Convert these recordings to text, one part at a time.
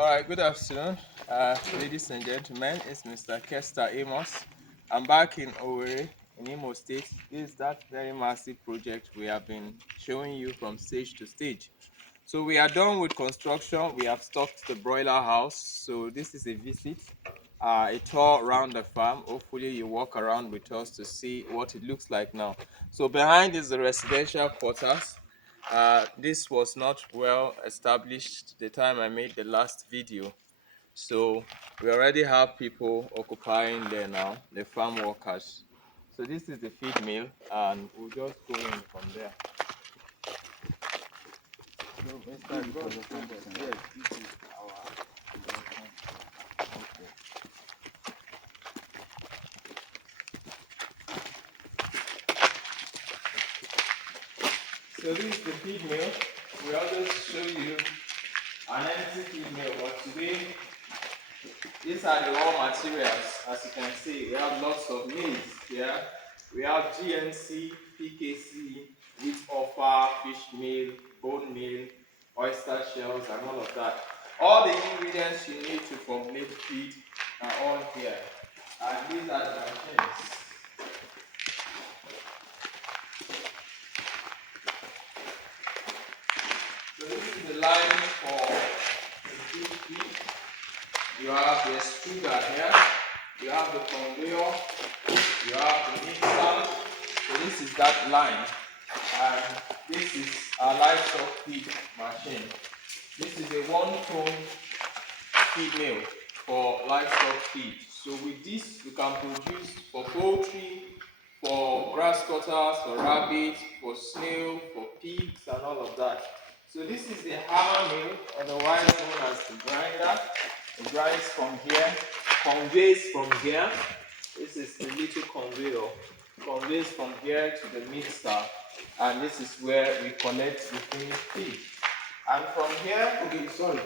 All right, good afternoon, ladies and gentlemen. It's Mr. Kester Amos. I'm back in Owerri, in Imo State. This is that very massive project we have been showing you from stage to stage. So we are done with construction. We have stocked the broiler house. So this is a visit, a tour around the farm. Hopefully you walk around with us to see what it looks like now. So behind is the residential quarters. This was not well established the time I made the last video. So we already have people occupying there now, the farm workers. So this is the feed mill and we'll just go in from there. So Mr. God, yes, this is our production. Okay. So this is the feed mill. We always show you an empty feed mill, but today these are the raw materials. As you can see, we have lots of maize here. We have GNC, PKC, wheat offer, fish meal, bone meal, oyster shells, and all of that. All the ingredients you need to formulate feed are all here. And these are the machines. So this is the line for the feed. You have the extruder here, you have the conveyor, you have the mixer. So this is that line, and this is our livestock feed machine. This is a one-ton feed mill for livestock feed. So with this, we can produce for poultry, for grass cutters, for rabbits, for snail, for pigs, and all of that. So this is the hammer mill, otherwise known as the grinder. It grinds from here, conveys from here. This is the little conveyor. Conveys from here to the mixer, and this is where we collect the finished feed. And from here, Okay, sorry.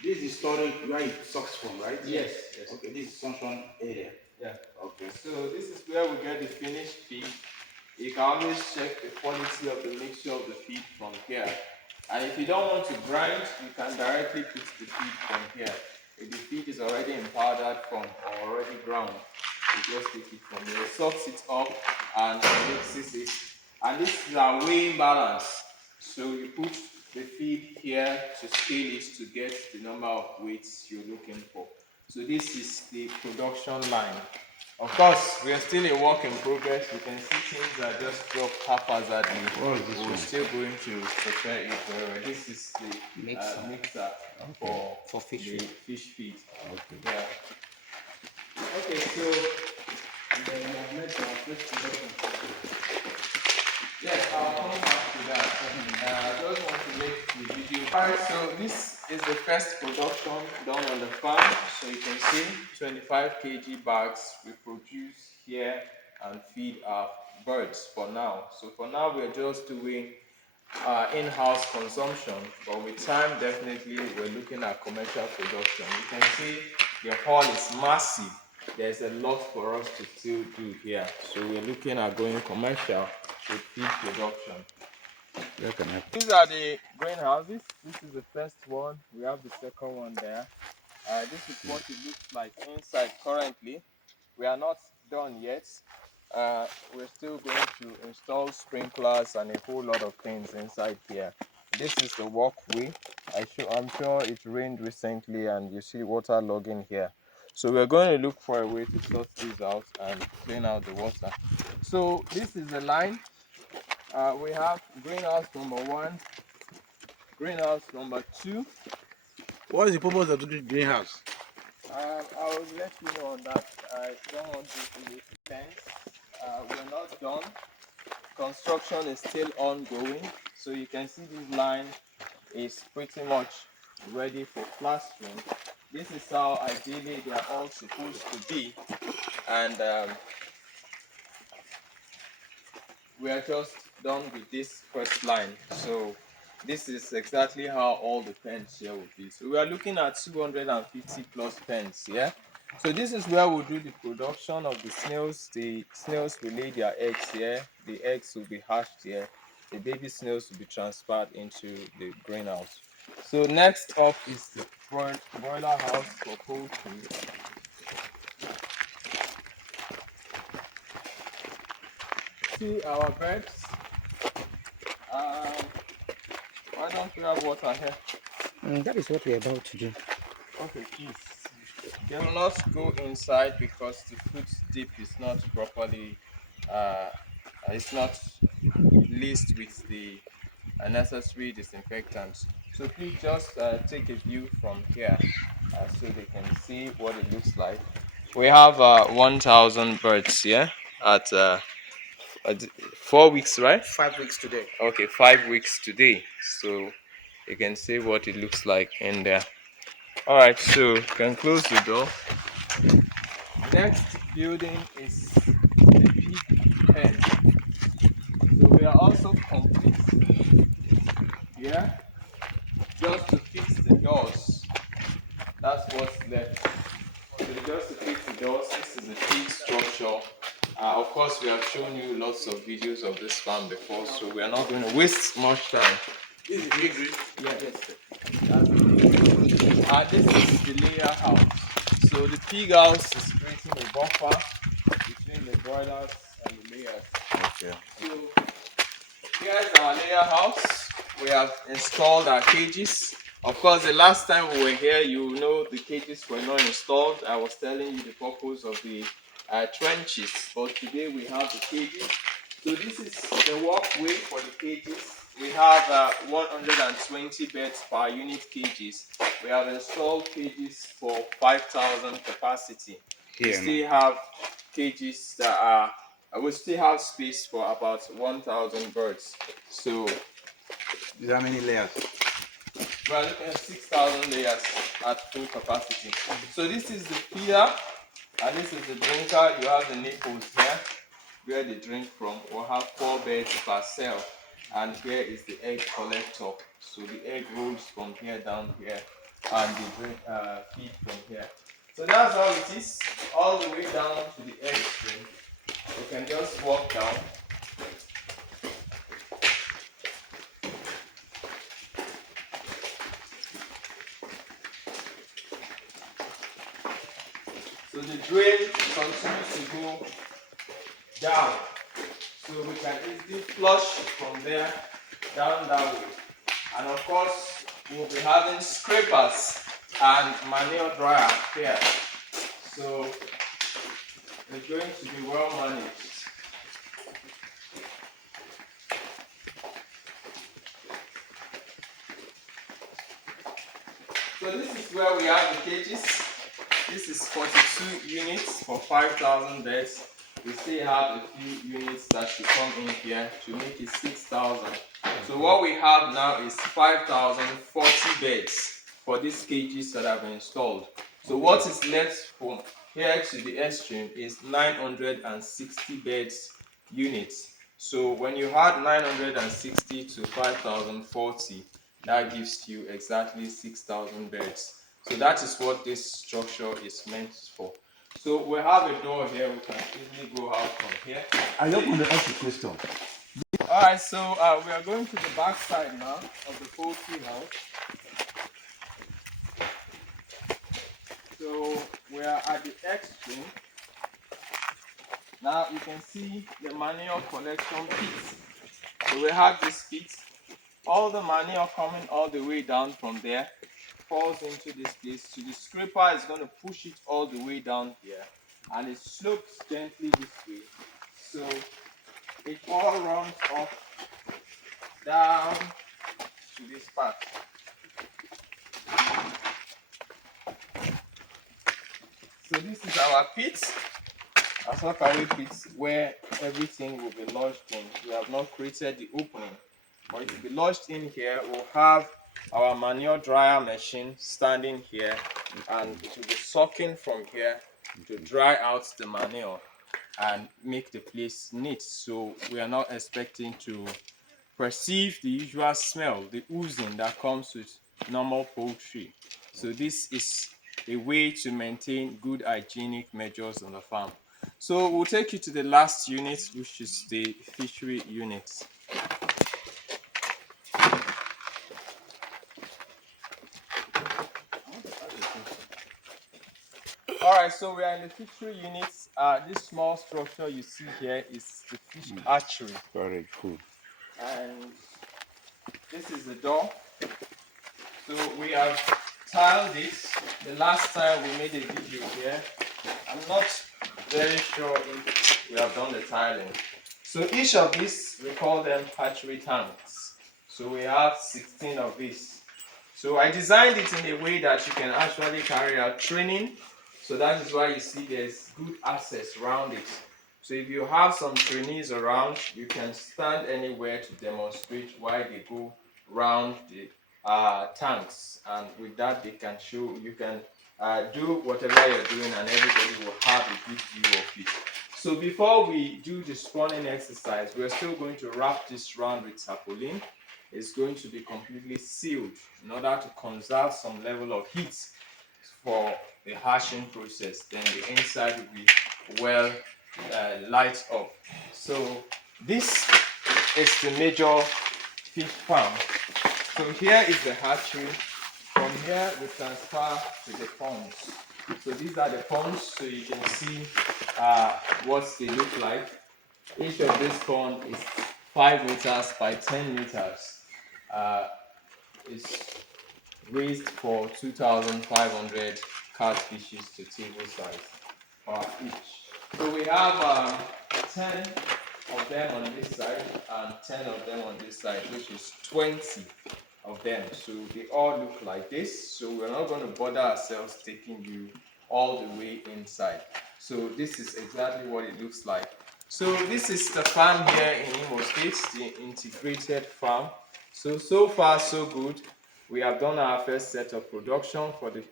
This is storage where it sucks from, right? Yes. Okay, this is function area. Yeah. Okay. So this is where we get the finished feed. You can always check the quality of the mixture of the feed from here. And if you don't want to grind, you can directly put the feed from here. If the feed is already in powdered form or already ground, you just take it from here, sucks it up and mixes it. And this is our weighing balance. So you put the feed here to scale it to get the number of weights you're looking for. So this is the production line. Of course, we are still a work in progress. You can see things that just drop haphazardly. We're still going to prepare it. This is the mixer for fishery. the fish feed. Okay. Yeah. Okay, so we have made our first production. Yes, I'll come back to that. I just want to make the video. Alright, so this is the first production done on the farm. So you can see 25 kg bags we produce here and feed our birds for now. So for now we're just doing in-house consumption, but with time definitely we're looking at commercial production. You can see the hall is massive. There's a lot for us to still do here. So we're looking at going commercial with feed production. These are the greenhouses. This is the first one. We have the second one there. This is what it looks like inside currently. We are not done yet. We're still going to install sprinklers and a whole lot of things inside here. This is the walkway. I'm sure it rained recently and you see water logging here. So we're going to look for a way to sort these out and clean out the water. So this is the line. We have greenhouse number 1, greenhouse number 2. What is the purpose of the greenhouse? I will let you know on that. I don't want this to be tense. We're not done. Construction is still ongoing. So you can see this line is pretty much ready for plastering. This is how ideally they are all supposed to be. And we are just done with this first line. So this is exactly how all the pens here will be. So we are looking at 250 plus pens here. So this is where we'll do the production of the snails. The snails will lay their eggs here. The eggs will be hatched here. The baby snails will be transferred into the greenhouse. So next up is the broiler house for poultry. See our birds. Why don't we have water here? That is what we're about to do. Okay, please. They will not go inside because the food dip is not properly, uh, it's not laced with the necessary disinfectants. So please just take a view from here so they can see what it looks like. We have 1,000 birds here at 4 weeks, right? 5 weeks today. Okay, 5 weeks today. So you can see what it looks like in there. All right, so you can close the door. Next building is the pig pen. So we are also complete here just to fix the doors. That's what's left. So just to fix the doors, this is the pig structure. Of course, we have shown you lots of videos of this farm before, so we are not going to waste much time. This is piggery. Yes. That's the pig. This is the layer house. So the pig house is creating a buffer between the broilers and the layers. Okay. So here's our layer house. We have installed our cages. Of course, the last time we were here, you know the cages were not installed. I was telling you the purpose of the trenches, but today we have the cages. So this is the walkway for the cages. We have 120 beds per unit cages. We have installed cages for 5,000 capacity. We still have cages that are, we still have space for about 1,000 birds. So These are many layers. we are looking at 6,000 layers at full capacity. So this is the feeder, and this is the drinker. You have the nipples here where they drink from. We'll have 4 beds per cell, and here is the egg collector. So the egg rolls from here down here, and they drink, feed from here. So that's how it is, all the way down to the egg stream. You can just walk down. So the drain continues to go down. So we can easily flush from there down that way. And of course, we'll be having scrapers and manure dryer here. So it's going to be well managed. So this is where we have the cages. This is 42 units for 5,000 beds. We still have a few units that should come in here to make it 6,000. So what we have now is 5,040 beds for these cages that have been installed. So what is left from here to the extreme is 960 beds units. So when you add 960 to 5,040, that gives you exactly 6,000 beds. So that is what this structure is meant for. So we have a door here, we can easily go out from here. I just want to ask a question. Alright, so we are going to the back side now of the poultry house. So we are at the extreme. Now you can see the manure collection pits. So we have this pit. All the manure coming all the way down from there falls into this place. So the scraper is going to push it all the way down here, and it slopes gently this way. So it all runs off down to this part. So this is our pit, our sockaway pit, where everything will be lodged in. We have not created the opening, but it will be lodged in here. We'll have our manure dryer machine standing here, and it will be sucking from here to dry out the manure and make the place neat. So we are not expecting to perceive the usual smell, the oozing that comes with normal poultry. So this is a way to maintain good hygienic measures on the farm. So we'll take you to the last unit, which is the fishery unit. Alright, so we are in the fishery units. This small structure you see here is the fish hatchery. Storage food. And this is the door. So we have tiled it. The last time we made a video here, I'm not very sure if we have done the tiling. So each of these, we call them hatchery tanks. So we have 16 of these. So I designed it in a way that you can actually carry out training. So that is why you see there's good access around it. So if you have some trainees around, you can stand anywhere to demonstrate why they go around the tanks, and with that they can show, you can do whatever you're doing and everybody will have a good view of it. So before we do the spawning exercise, we're still going to wrap this round with tarpaulin. It's going to be completely sealed in order to conserve some level of heat for the hatching process. Then the inside will be well light up. So this is the major fish farm. So here is the hatchery. From here we transfer to the ponds. So these are the ponds, so you can see what they look like. Each of this pond is 5 meters by 10 meters. It's raised for 2,500 catfishes to table size each. So we have 10 of them on this side and 10 of them on this side, which is 20 of them. So they all look like this. So we're not going to bother ourselves taking you all the way inside. So this is exactly what it looks like. So this is the farm here in Imo State, the integrated farm. So far so good. We have done our first set of production for the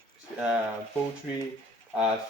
poultry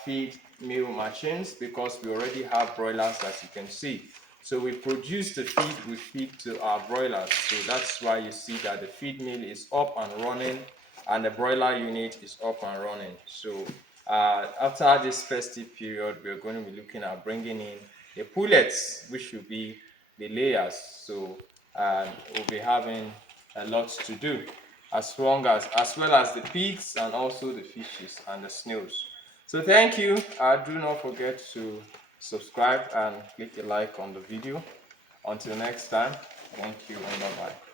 feed meal machines, because we already have broilers, as you can see. So we produce the feed we feed to our broilers. So that's why you see that the feed mill is up and running and the broiler unit is up and running. So after this festive period, we're going to be looking at bringing in the pullets, which will be the layers. So we'll be having a lot to do, as well as the pigs and also the fishes and the snails. So thank you. Do not forget to subscribe and click a like on the video. Until next time, thank you and bye bye.